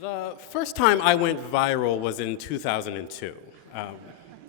The first time I went viral was in 2002.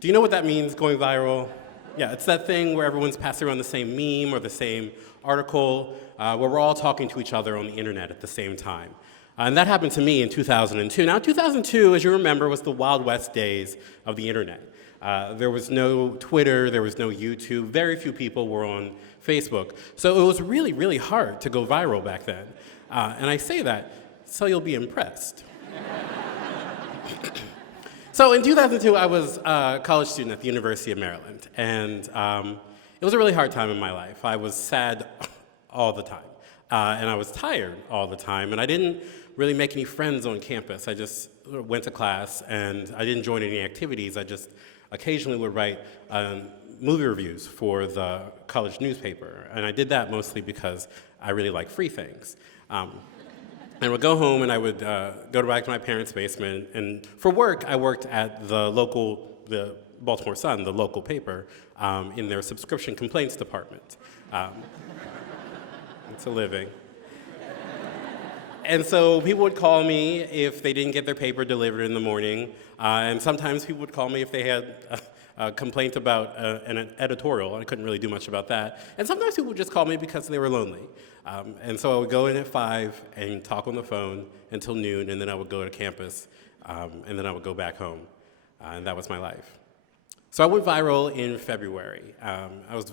Do you know what that means, going viral? Yeah, it's that thing where everyone's passing around the same meme or the same article, where we're all talking to each other on the internet at the same time. And that happened to me in 2002. Now, 2002, as you remember, was the Wild West days of the internet. There was no Twitter, there was no YouTube, very few people were on Facebook. So it was really, really hard to go viral back then. And I say that so you'll be impressed. So in 2002, I was a college student at the University of Maryland, and it was a really hard time in my life. I was sad all the time, and I was tired all the time, and I didn't really make any friends on campus. I just went to class, and I didn't join any activities. I just occasionally would write movie reviews for the college newspaper, and I did that mostly because I really like free things. And I would go home and I would go back to my parents' basement, and for work I worked at the Baltimore Sun, the local paper, in their subscription complaints department. It's a living. And so people would call me if they didn't get their paper delivered in the morning, and sometimes people would call me if they had a complaint about an editorial. I couldn't really do much about that. And sometimes people would just call me because they were lonely. And so I would go in at 5 and talk on the phone until noon, and then I would go to campus, and then I would go back home. And that was my life. So I went viral in February. I was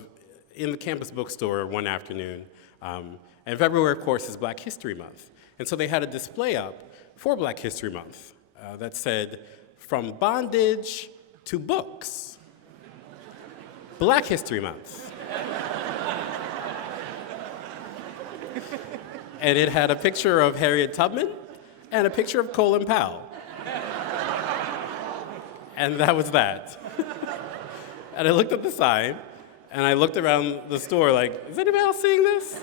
in the campus bookstore one afternoon. And February, of course, is Black History Month. And so they had a display up for Black History Month that said, "From bondage to books, Black History Month." And it had a picture of Harriet Tubman and a picture of Colin Powell. And that was that. And I looked at the sign, and I looked around the store like, is anybody else seeing this?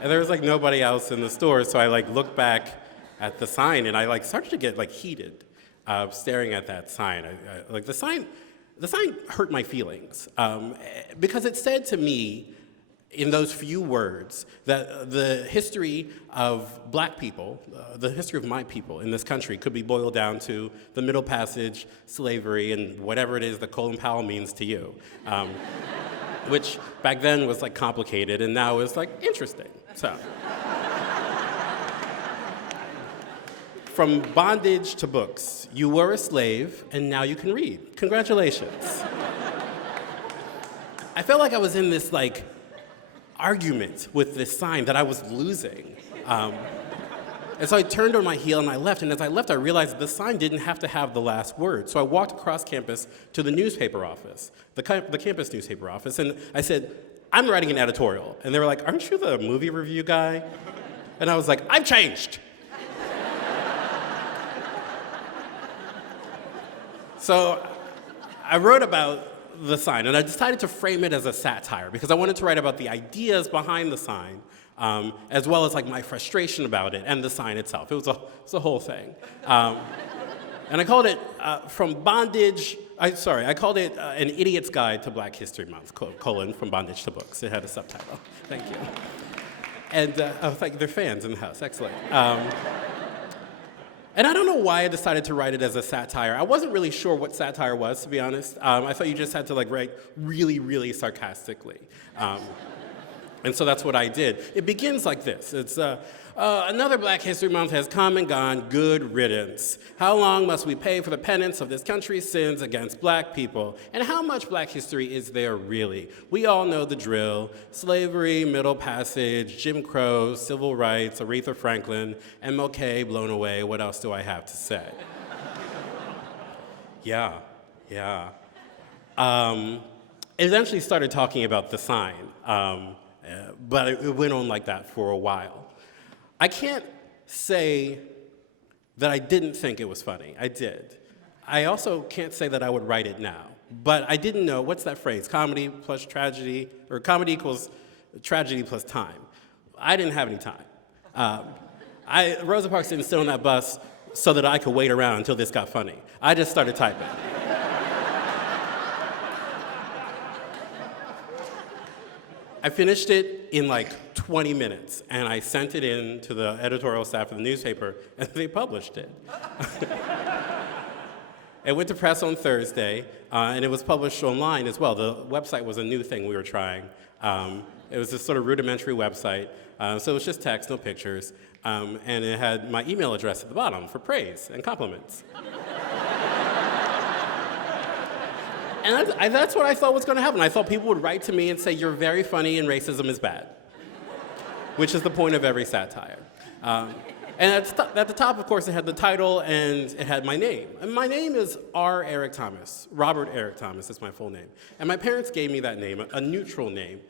And there was like nobody else in the store, so I looked back at the sign, and I started to get heated, staring at that sign. The sign hurt my feelings, because it said to me, in those few words, that the history of Black people, the history of my people in this country, could be boiled down to the Middle Passage, slavery, and whatever it is that Colin Powell means to you, which back then was complicated, and now is interesting. So, from bondage to books, you were a slave, and now you can read. Congratulations. I felt like I was in this argument with this sign that I was losing. And so I turned on my heel and I left, and as I left, I realized the sign didn't have to have the last word. So I walked across campus to the newspaper office, the campus newspaper office, and I said, "I'm writing an editorial." And they were like, "Aren't you the movie review guy?" And I was like, "I've changed." So I wrote about the sign, and I decided to frame it as a satire because I wanted to write about the ideas behind the sign, as well as my frustration about it and the sign itself. It was a whole thing. And I called it From Bondage, I called it An Idiot's Guide to Black History Month, From Bondage to Books. It had a subtitle. Thank you. And thank you. They're fans in the house. Excellent. And I don't know why I decided to write it as a satire. I wasn't really sure what satire was, to be honest. I thought you just had to write really, really sarcastically. And so that's what I did. It begins like this. It's, another Black History Month has come and gone, good riddance. How long must we pay for the penance of this country's sins against Black people? And how much Black history is there really? We all know the drill. Slavery, Middle Passage, Jim Crow, civil rights, Aretha Franklin, MLK blown away. What else do I have to say? Yeah. Eventually started talking about the sign. But it went on like that for a while. I can't say that I didn't think it was funny. I did. I also can't say that I would write it now. But I didn't know, what's that phrase? Comedy plus tragedy, or comedy equals tragedy plus time. I didn't have any time. Rosa Parks didn't sit on that bus so that I could wait around until this got funny. I just started typing. I finished it in like 20 minutes, and I sent it in to the editorial staff of the newspaper, and they published it. It went to press on Thursday, and it was published online as well. The website was a new thing we were trying. It was this sort of rudimentary website, so it was just text, no pictures, and it had my email address at the bottom for praise and compliments. And that's what I thought was going to happen. I thought people would write to me and say, "You're very funny and racism is bad," which is the point of every satire. And at the top, of course, it had the title and it had my name. And my name is R. Eric Thomas. Robert Eric Thomas is my full name. And my parents gave me that name, a neutral name,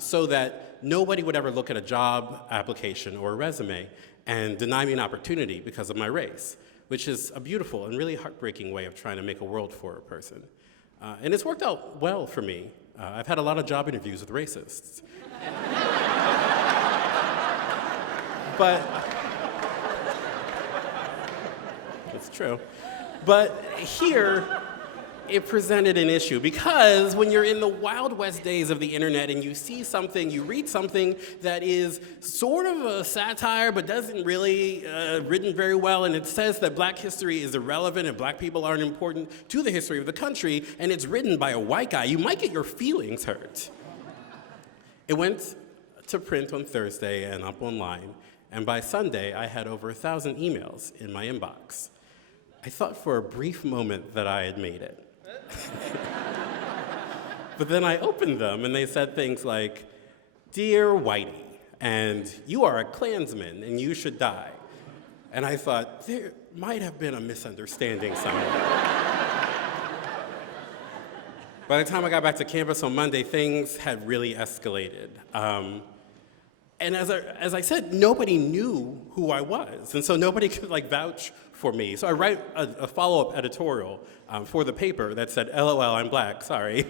so that nobody would ever look at a job application or a resume and deny me an opportunity because of my race, which is a beautiful and really heartbreaking way of trying to make a world for a person. And it's worked out well for me. I've had a lot of job interviews with racists. But it's true. But here, it presented an issue because when you're in the Wild West days of the internet and you see something, you read something that is sort of a satire but doesn't really written very well, and it says that black history is irrelevant and black people aren't important to the history of the country, and it's written by a white guy, you might get your feelings hurt. It went to print on Thursday and up online, and by Sunday, I had over 1,000 emails in my inbox. I thought for a brief moment that I had made it. But then I opened them, and they said things like, "Dear Whitey," and "You are a Klansman, and you should die." And I thought, there might have been a misunderstanding somewhere. By the time I got back to campus on Monday, things had really escalated. And as I said, nobody knew who I was, and so nobody could vouch for me. So I write a follow-up editorial for the paper that said, "LOL, I'm black, sorry."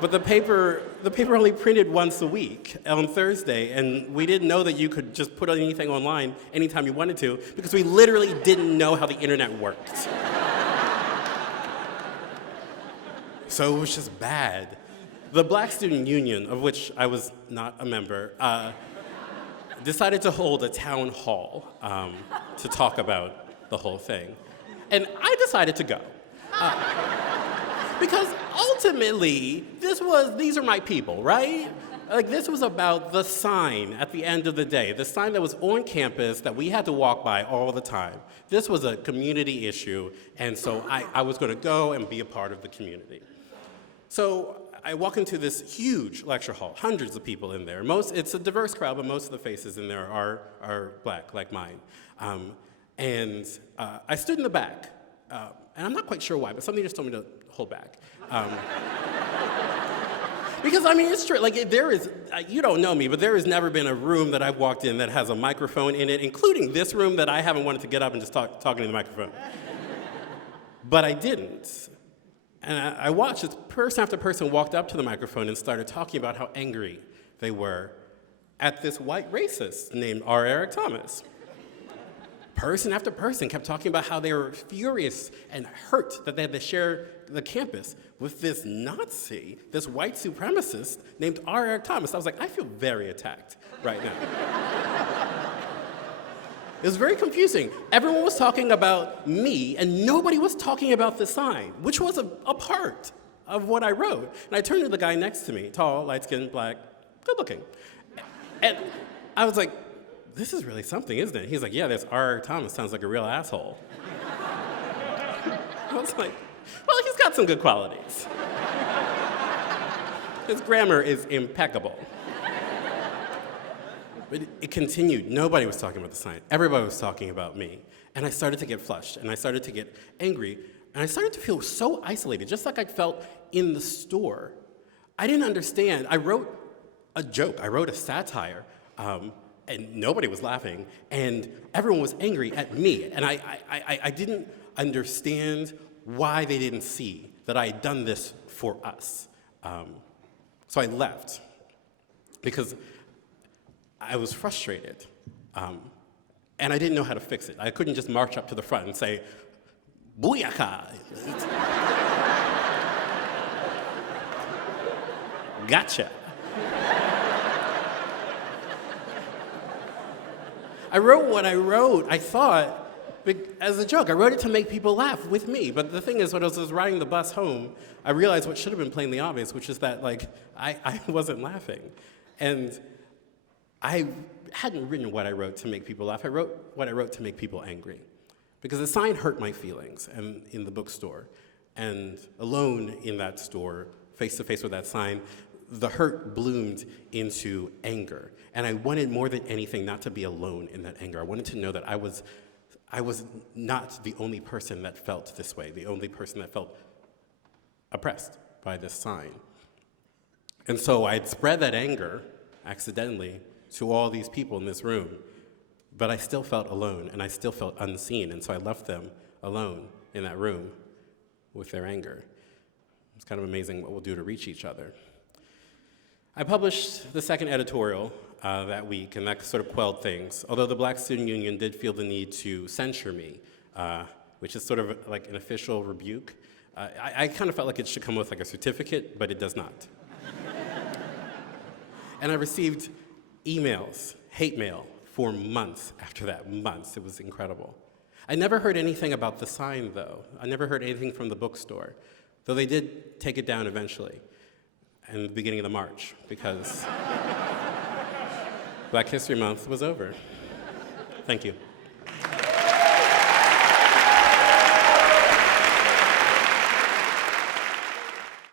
But the paper only printed once a week on Thursday, and we didn't know that you could just put anything online anytime you wanted to, because we literally didn't know how the internet worked. So it was just bad. The Black Student Union, of which I was not a member, decided to hold a town hall to talk about the whole thing. And I decided to go. Because ultimately, these are my people, right? This was about the sign at the end of the day, the sign that was on campus that we had to walk by all the time. This was a community issue, and so I was going to go and be a part of the community. So I walk into this huge lecture hall, hundreds of people in there. It's a diverse crowd, but most of the faces in there are black, like mine. And I stood in the back, and I'm not quite sure why, but something just told me to hold back. Because, it's true, you don't know me, but there has never been a room that I've walked in that has a microphone in it, including this room that I haven't wanted to get up and just talking to the microphone. But I didn't. And I watched as person after person walked up to the microphone and started talking about how angry they were at this white racist named R. Eric Thomas. Person after person kept talking about how they were furious and hurt that they had to share the campus with this Nazi, this white supremacist named R. Eric Thomas. I was like, I feel very attacked right now. It was very confusing. Everyone was talking about me, and nobody was talking about the sign, which was a part of what I wrote. And I turned to the guy next to me, tall, light-skinned, black, good-looking. And I was like, this is really something, isn't it? He's like, yeah, this R. Thomas sounds like a real asshole. I was like, well, he's got some good qualities. His grammar is impeccable. But it continued. Nobody was talking about the sign. Everybody was talking about me. And I started to get flushed, and I started to get angry, and I started to feel so isolated, just like I felt in the store. I didn't understand. I wrote a joke. I wrote a satire, and nobody was laughing, and everyone was angry at me. And I didn't understand why they didn't see that I had done this for us. So I left, because I was frustrated, and I didn't know how to fix it. I couldn't just march up to the front and say, "Booyaka!" Gotcha. I wrote what I wrote, I thought, as a joke. I wrote it to make people laugh with me. But the thing is, when I was riding the bus home, I realized what should have been plainly obvious, which is that, like, I wasn't laughing. And I hadn't written what I wrote to make people laugh. I wrote what I wrote to make people angry. Because the sign hurt my feelings and in the bookstore. And alone in that store, face to face with that sign, the hurt bloomed into anger. And I wanted more than anything not to be alone in that anger. I wanted to know that I was not the only person that felt this way, the only person that felt oppressed by this sign. And so I'd spread that anger accidentally to all these people in this room, but I still felt alone and I still felt unseen, and so I left them alone in that room with their anger. It's kind of amazing what we'll do to reach each other. I published the second editorial that week, and that sort of quelled things, although the Black Student Union did feel the need to censure me, which is sort of like an official rebuke. I kind of felt like it should come with like a certificate, but it does not. And I received emails, hate mail, for months after that, months. It was incredible. I never heard anything about the sign, though. I never heard anything from the bookstore, though they did take it down eventually in the beginning of the march, because Black History Month was over. Thank you.